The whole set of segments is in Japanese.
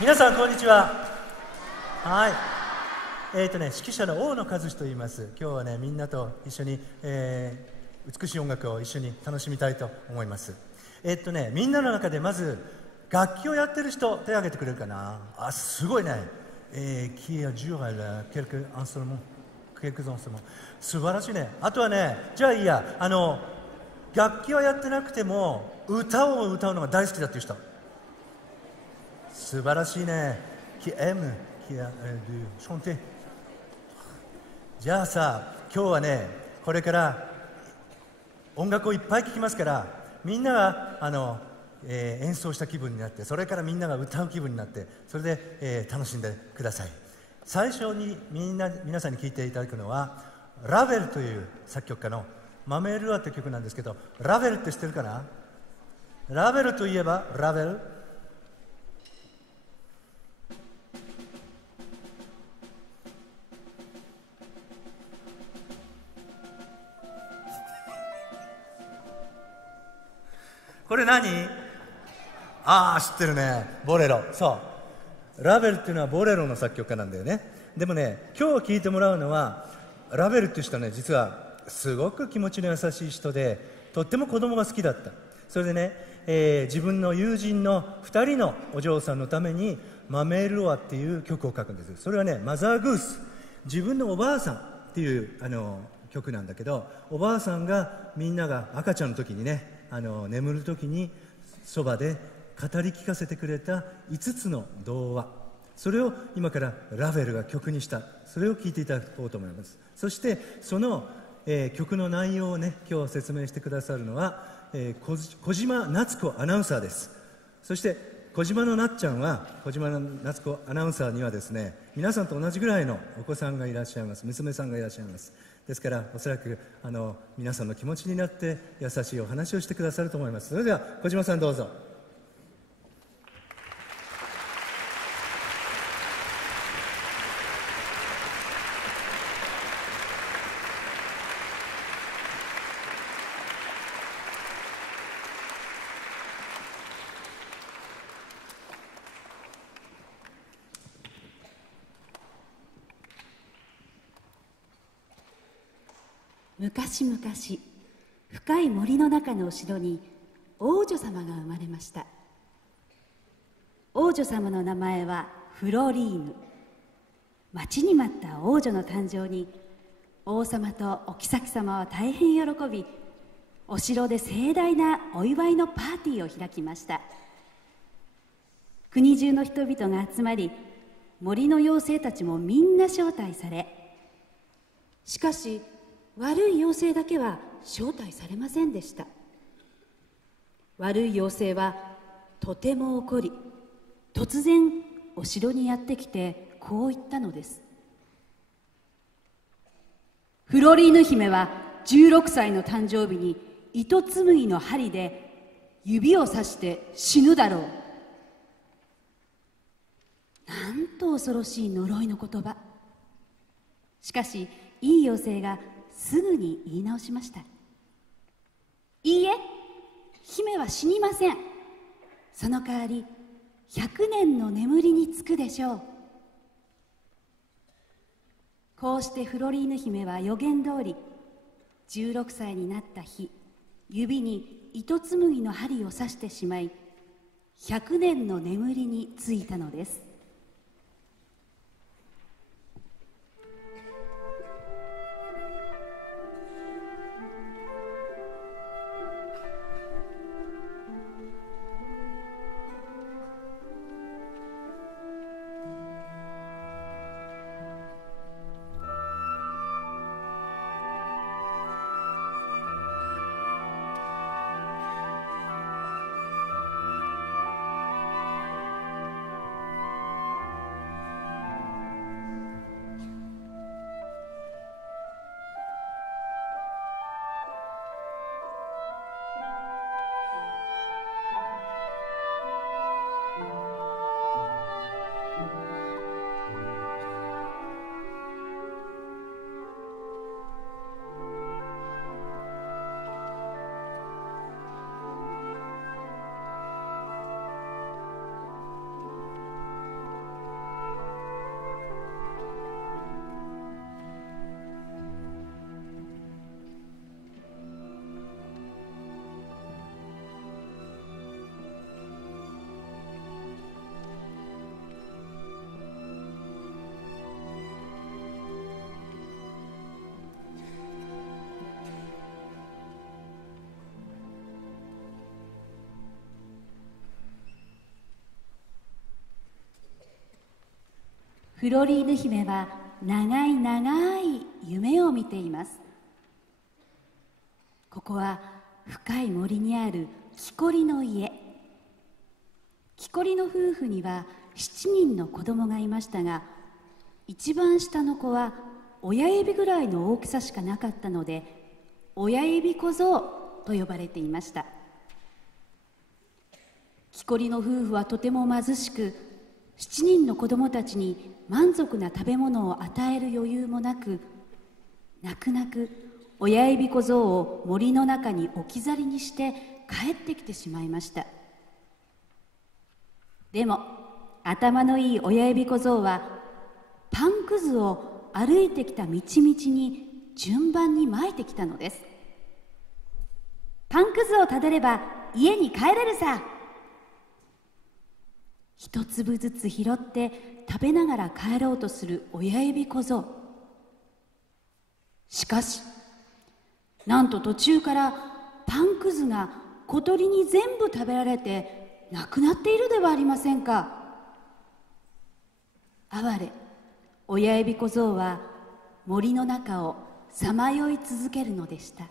皆さんこんにちは。はい。指揮者の大野和志と言います。今日はね、みんなと一緒に、美しい音楽を一緒に楽しみたいと思います。みんなの中でまず楽器をやってる人手を挙げてくれるかな。あ、すごいね。qui a joué quelques instruments, quelques instruments。素晴らしいね。あとはね、じゃあいいや、楽器はやってなくても歌を歌うのが大好きだっていう人。素晴らしいね。qui aime, qui a du chanter。じゃあさ、今日はね、これから音楽をいっぱい聴きますから、みんなが演奏した気分になって、それからみんなが歌う気分になって、それで、楽しんでください。最初に皆さんに聴いていただくのはラヴェルという作曲家のマメルアという曲なんですけど、ラヴェルって知ってるかな。ラヴェルといえばラヴェル、これ何？ああ、知ってるね。ボレロ。そう。ラヴェルっていうのはボレロの作曲家なんだよね。でもね、今日聴いてもらうのは、ラヴェルっていう人はね、実はすごく気持ちの優しい人で、とっても子供が好きだった。それでね、自分の友人の2人のお嬢さんのために、マメルオアっていう曲を書くんですよ。それはね、マザーグース。自分のおばあさんっていう曲なんだけど、おばあさんがみんなが赤ちゃんの時にね、眠る時にそばで語り聞かせてくれた5つの童話、それを今からラヴェルが曲にした、それを聴いていただこうと思います。そしてその、曲の内容をね、今日説明してくださるのは、小島夏子アナウンサーです。そして小島のなっちゃんは、小島の夏子アナウンサーにはですね、皆さんと同じぐらいのお子さんがいらっしゃいます。娘さんがいらっしゃいます。ですからおそらく皆さんの気持ちになって優しいお話をしてくださると思います。それでは小島さんどうぞ。昔々、深い森の中のお城に王女様が生まれました。王女様の名前はフロリーヌ。待ちに待った王女の誕生に王様とお妃様は大変喜び、お城で盛大なお祝いのパーティーを開きました。国中の人々が集まり、森の妖精たちもみんな招待され、しかし悪い妖精だけは招待されませんでした。悪い妖精はとても怒り、突然お城にやってきてこう言ったのです。フロリーヌ姫は16歳の誕生日に糸紡ぎの針で指を刺して死ぬだろう。なんと恐ろしい呪いの言葉。しかしいい妖精がすぐに言い直しました。いいえ、姫は死にません。その代わり100年の眠りにつくでしょう。こうしてフロリーヌ姫は予言通り、16歳になった日、指に糸紡ぎの針を刺してしまい、100年の眠りについたのです。フロリーヌ姫は長い長い夢を見ています。ここは深い森にある木こりの家。木こりの夫婦には7人の子供がいましたが、一番下の子は親指ぐらいの大きさしかなかったので、親指小僧と呼ばれていました。木こりの夫婦はとても貧しく、7人の子供たちに満足な食べ物を与える余裕もなく、泣く泣く親指小僧を森の中に置き去りにして帰ってきてしまいました。でも頭のいい親指小僧はパンくずを歩いてきた道々に順番にまいてきたのです。パンくずをたどれば家に帰れるさ。一粒ずつ拾って食べながら帰ろうとする親指小僧。しかしなんと途中からパンくずが小鳥に全部食べられてなくなっているではありませんか。哀れ親指小僧は森の中をさまよい続けるのでした。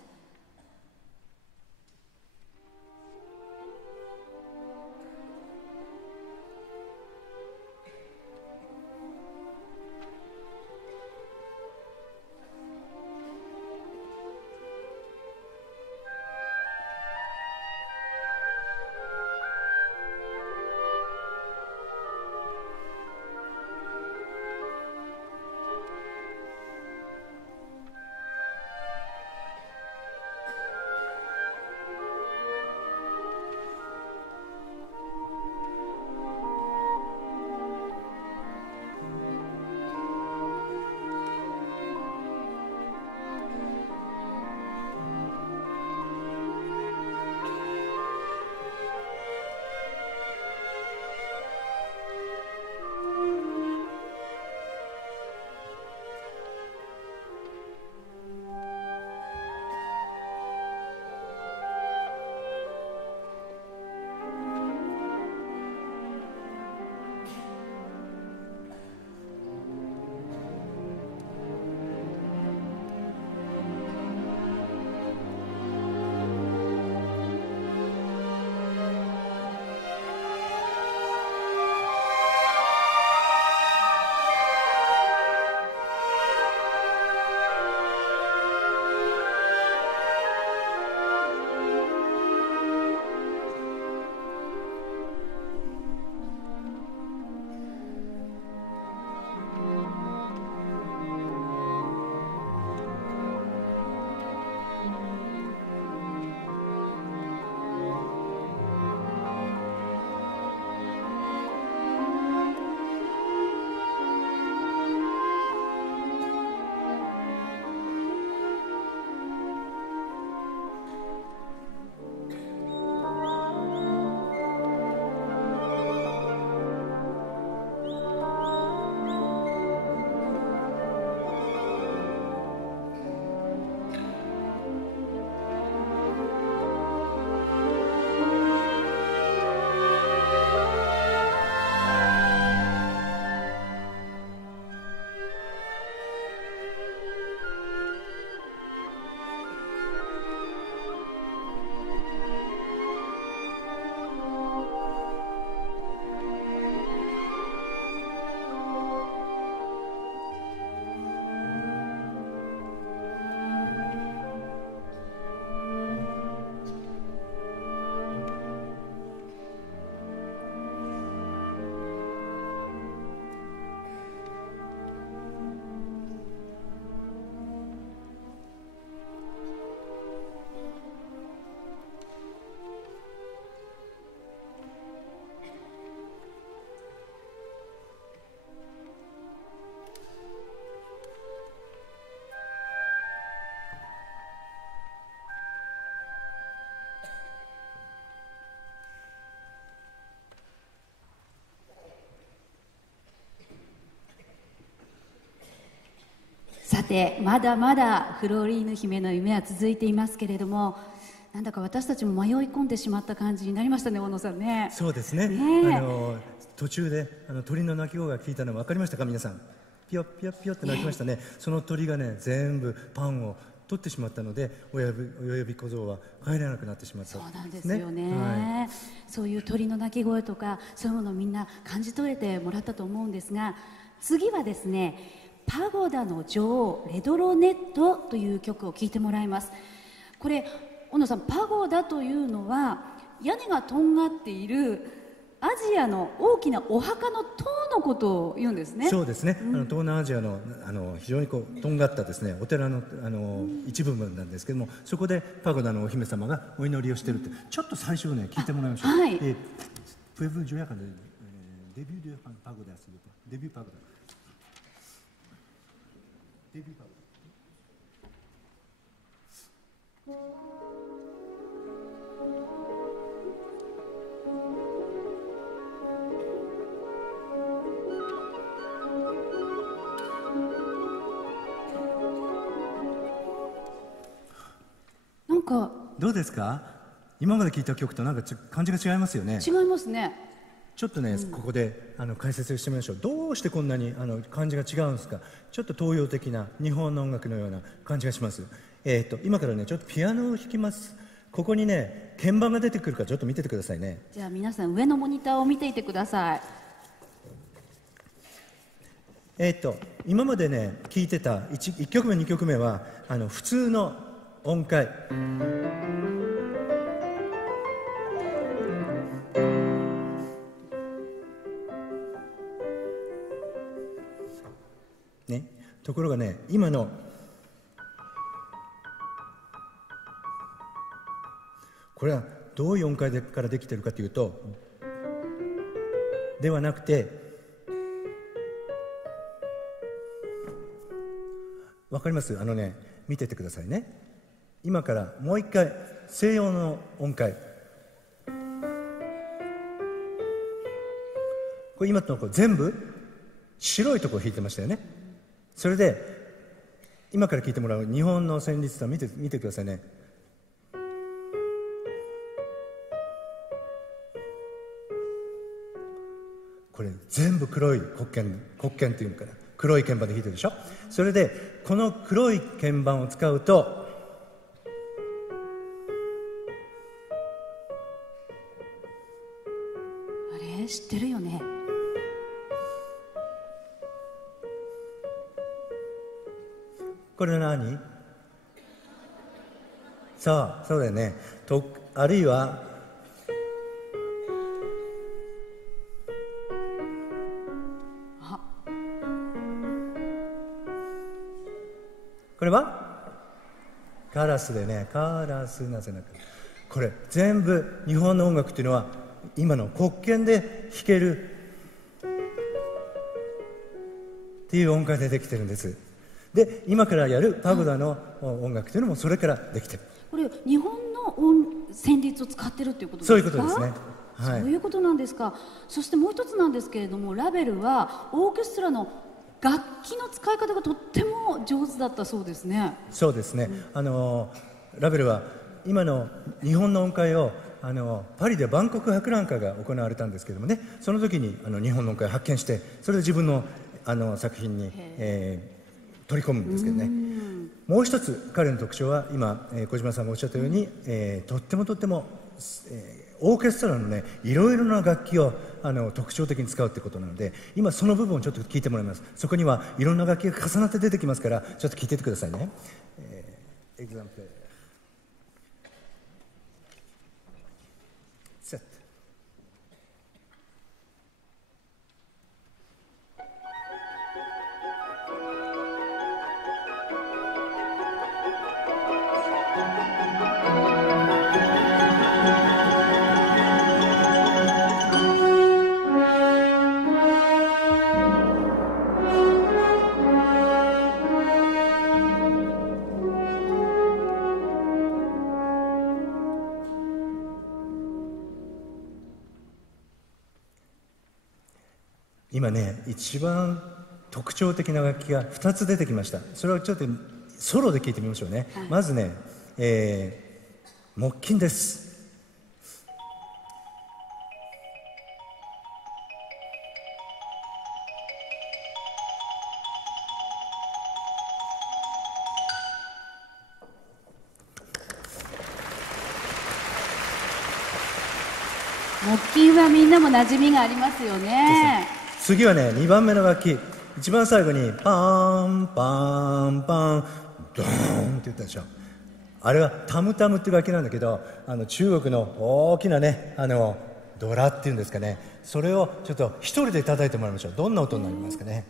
さてまだまだフローリーヌ姫の夢は続いていますけれども、なんだか私たちも迷い込んでしまった感じになりましたね、大野さんね。そうですね。ね途中で鳥の鳴き声が聞いたの分かりましたか、皆さん。ピヨピヨピヨって鳴きましたね。その鳥がね、全部パンを取ってしまったので、親指小僧は帰れなくなってしまった。そうなんですよね。そういう鳥の鳴き声とか、そういうものをみんな感じ取れてもらったと思うんですが、次はですね、パゴダの女王レドロネットという曲を聴いてもらいます。これ、小野さん、パゴダというのは屋根がとんがっているアジアの大きなお墓の塔のことを言うんですね。そうですね。東南アジアの非常にとんがったですね、お寺の一部分なんですけども、そこでパゴダのお姫様がお祈りをしているって、ちょっと最初ね聞いてもらいましょう。はい。Pouvez-vous jouer le début de pagoda, s'il vous plaît? Début pagoda. Début pagoda. なんかどうですか？今まで聞いた曲となんか感じが違いますよね。違いますね。ちょっとね、ここで解説してみましょう。どうしてこんなに感じが違うんですか？ちょっと東洋的な日本の音楽のような感じがします。今からねちょっとピアノを弾きます。ここにね鍵盤が出てくるからちょっと見ててくださいね。じゃあ皆さん上のモニターを見ていてください。今までね聴いてた 1曲目2曲目は普通の音階、ね、ところがね今のこれはどういう音階からできてるかというと、ではなくて、わかります？見ててくださいね。今からもう一回西洋の音階、これ今のところ全部白いところを弾いてましたよね。それで今から聴いてもらう日本の旋律と見てくださいね。これ全部黒い黒鍵っていうのかな、黒い鍵盤で弾いてるでしょ。それでこの黒い鍵盤を使うとあれ知ってるよね。これ何？そうだよね。あるいはこれはカラスでね、カラスなぜなく、これ全部日本の音楽っていうのは今の黒鍵で弾けるっていう音階でできてるんです。で今からやるパゴダの音楽というのもそれからできてる。これ日本の旋律を使ってるっていうことですか？そういうことですね。はい、そういうことなんですか。そしてもう一つなんですけれども、ラヴェルはオーケストラの楽器の使い方がとっても上手だったそうですね。そうですね、ラヴェルは今の日本の音階をパリで万国博覧会が行われたんですけどもね、その時に日本の音階を発見して、それで自分の作品に、取り込むんですけどね。もう一つ彼の特徴は今、小島さんがおっしゃったように、とっても、オーケストラのねいろいろな楽器を特徴的に使うってことなので、今その部分をちょっと聞いてもらいます。そこにはいろんな楽器が重なって出てきますから、ちょっと聞いててくださいね。エグザンプルセット。今ね一番特徴的な楽器が2つ出てきました。それをちょっとソロで聴いてみましょうね。はい、まずね、木琴です。木琴はみんなも馴染みがありますよね。次はね、2番目の楽器、一番最後にパーンパーンパーンドーンって言ったでしょ。あれはタムタムっていう楽器なんだけど、中国の大きなね、ドラっていうんですかね、それをちょっと一人で叩いてもらいましょう。どんな音になりますかね。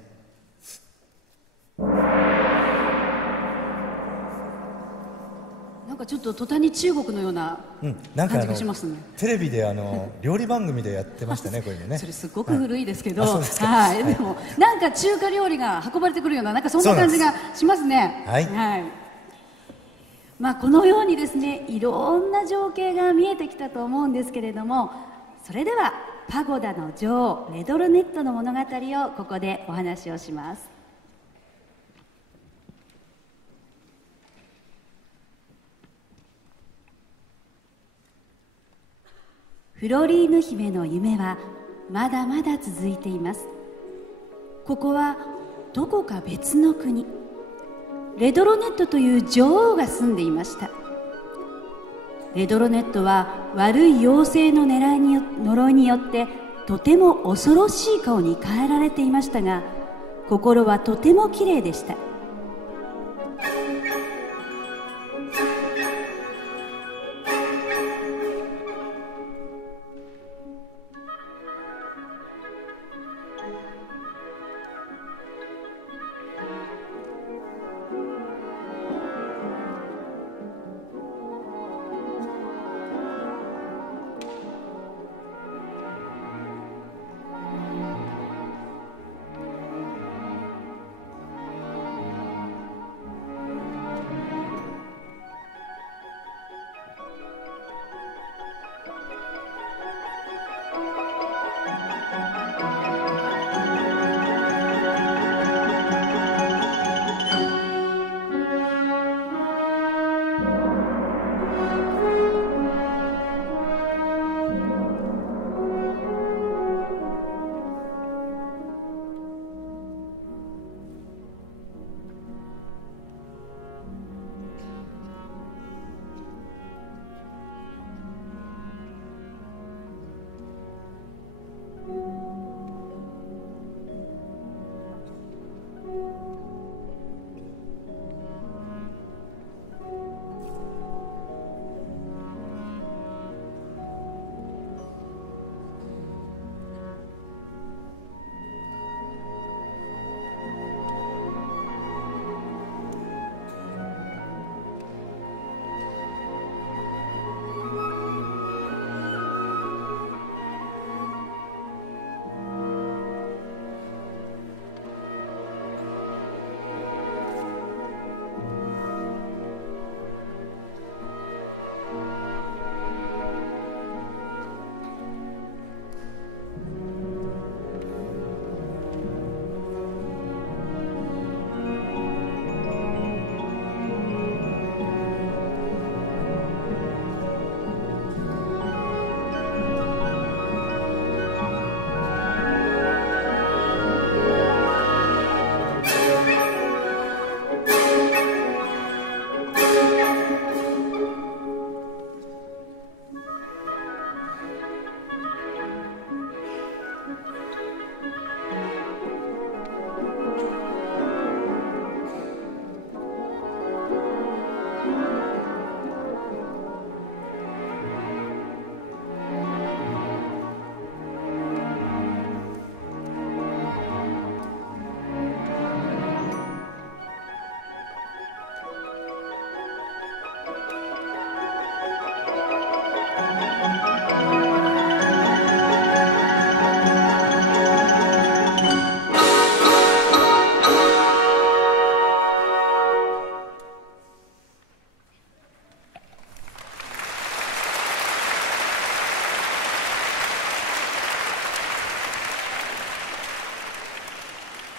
なんかちょっと途端に中国のようななんか感じがしますね。テレビで料理番組でやってましたね、こういうのね。それすごく古いですけど、そうですか。はい、でもなんか中華料理が運ばれてくるような、なんかそんな感じがしますね。はい。まあこのようにですね、いろんな情景が見えてきたと思うんですけれども、それではパゴダの女王レドロネットの物語をここでお話をします。フロリーヌ姫の夢はまだまだ続いています。ここはどこか別の国、レドロネットという女王が住んでいました。レドロネットは悪い妖精の呪いによってとても恐ろしい顔に変えられていましたが、心はとてもきれいでした。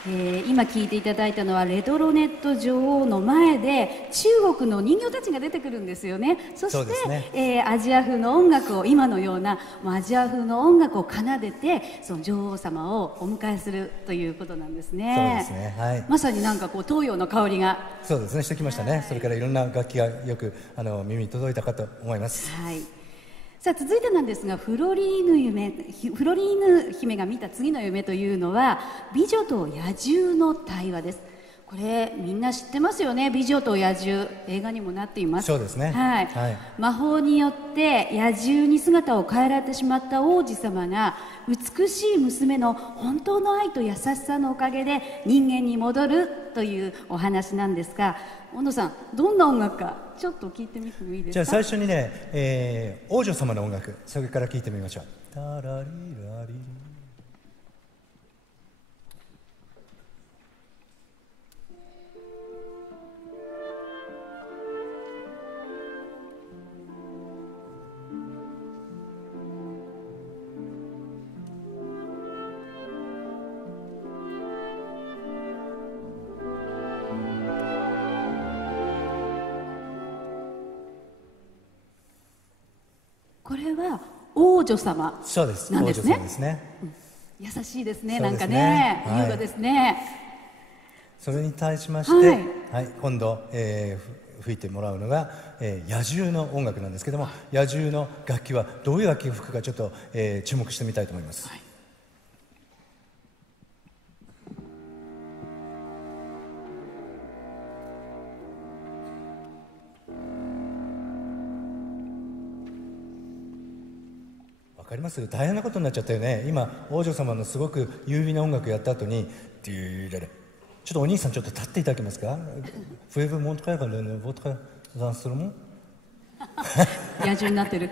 今聞いていただいたのはレドロネット女王の前で中国の人形たちが出てくるんですよね。そしてそうですね、アジア風の音楽を今のようなアジア風の音楽を奏でてその女王様をお迎えするということなんですね。そうですね、はい、まさになんかこう東洋の香りがそうですねしてきましたね、はい、それからいろんな楽器がよく耳に届いたかと思います。はい、さあ続いてなんですがフロリーヌ姫が見た次の夢というのは美女と野獣の対話です。これみんな知ってますよね。美女と野獣、映画にもなっています。そうですね、はいはい、魔法によって野獣に姿を変えられてしまった王子様が美しい娘の本当の愛と優しさのおかげで人間に戻るというお話なんですが、小野さんどんな音楽かちょっと聞いてみてもいいですか。じゃあ最初にね、王女様の音楽、それから聞いてみましょう。タラリラリ、これは王女様そうです、なんですね。王女様ですね、優しいですね、そうですね、なんかね、はい、優雅ですね。それに対しまして、はいはい、今度、吹いてもらうのが、野獣の音楽なんですけども、野獣の楽器はどういう楽器を吹くかちょっと、注目してみたいと思います。はい、わかります？大変なことになっちゃったよね。今王女様のすごく優美な音楽やった後にデューラレ、ちょっとお兄さんちょっと立っていただけますか。Pouvez-vous montrer votre instrument？ 野獣になってる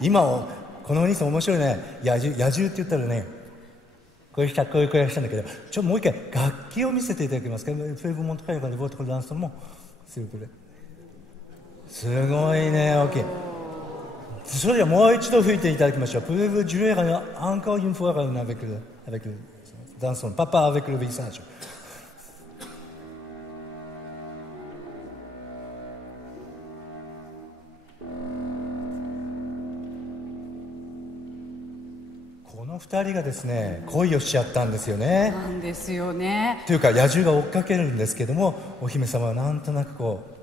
今このお兄さん面白いね。野獣って言ったらね、こういう声がしたんだけど、もう一回楽器を見せていただけますか。Pouvez-vous montrer votre instrument？ s'il vous plaît。 すごいね、大きい。それではもう一度吹いていただきましょう。Pouvez-vous jouer encore une fois avec le dans son papa avec le visage。 この二人がですね、恋をしちゃったんですよね。なんですよね。というか野獣が追っかけるんですけども、お姫様はなんとなくこう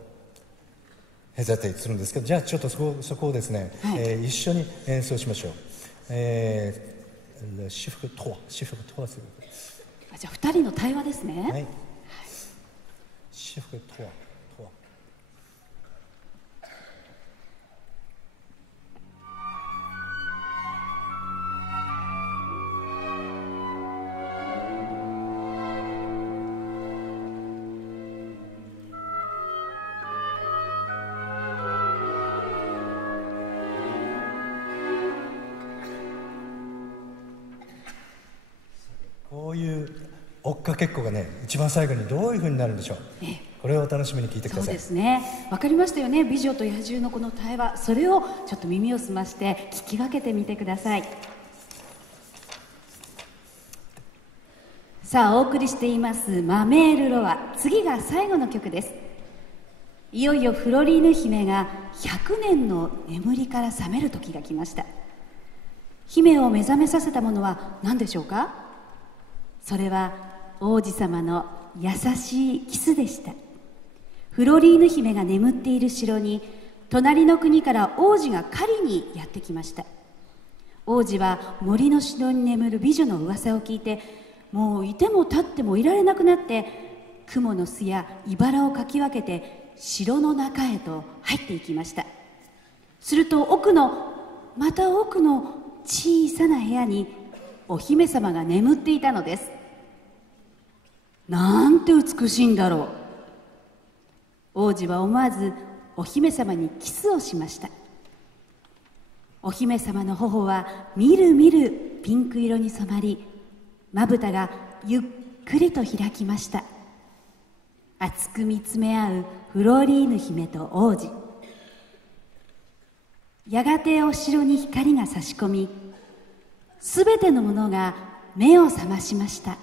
ヘザテイするんですけど、じゃあちょっとそこをですね、はい、一緒に演奏しましょう。シフル3、シフル3する。じゃあ2人の対話ですね。はい。シフル3。こういう追っかけっこがね、一番最後にどういうふうになるんでしょう。これをお楽しみに聞いてください。そうですね、わかりましたよね。美女と野獣のこの対話、それをちょっと耳を澄まして聞き分けてみてください。さあお送りしていますマメールロワ、次が最後の曲です。いよいよフロリーヌ姫が100年の眠りから覚める時が来ました。姫を目覚めさせたものは何でしょうか。それは王子様の優しいキスでした。フロリーヌ姫が眠っている城に隣の国から王子が狩りにやってきました。王子は森の城に眠る美女の噂を聞いて、もういても立ってもいられなくなって、蜘蛛の巣や茨をかき分けて城の中へと入っていきました。するとまた奥の小さな部屋にお姫様が眠っていたのです。なんて美しいんだろう。王子は思わずお姫様にキスをしました。お姫様の頬はみるみるピンク色に染まり、まぶたがゆっくりと開きました。熱く見つめ合うフローリーヌ姫と王子。やがてお城に光が差し込み、すべてのものが目を覚ましました。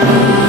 「